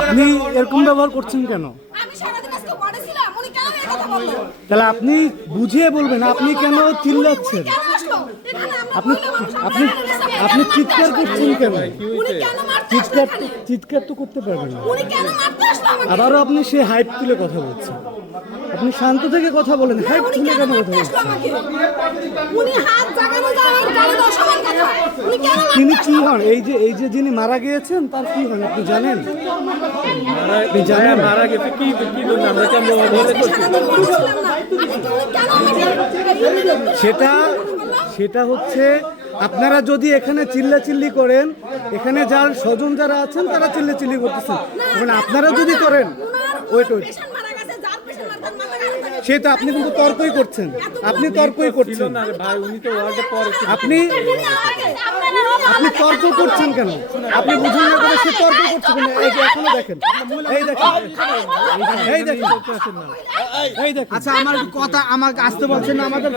আপনি এরকম ব্যবহার করছেন কেন? তাহলে আপনি বুঝিয়ে বলবেন, আপনি কেন চিল্লাচ্ছেন? আপনি আপনি আপনি চিৎকার করছেন কেন? চিৎকার তো করতে পারবেন না। আবারও আপনি সে হাইপ তুলে কথা বলছেন। আপনি শান্ত থেকে কথা বলেন, হাইপ তুলে কেন কথা বলছেন? তিনি কি হন? এই যে যিনি মারা গিয়েছেন তার কি হন আপনি জানেন? মারা গেছে কি জন্য আমরা কেন সেটা হচ্ছে আপনারা যদি এখানে চিল্লাচিল্লি করেন, এখানে যার স্বজন যারা আছেন তারা চিল্লাচিল্লি করতেছেন, মানে আপনারা যদি করেন ওয়েট সেটা আপনি কিন্তু তর্কই করছেন। আপনি তর্কই করছেন ভাই, উনি তো ওয়ার্ডে পরে আপনি তর্ক করছেন কেন? আপনি বুঝুন না করে সে তর্ক করছে কেন? এই যে এখনো দেখেন, এই দেখেন। আচ্ছা আমার কথা আমাকে আসতে বলছেন না, আমাদের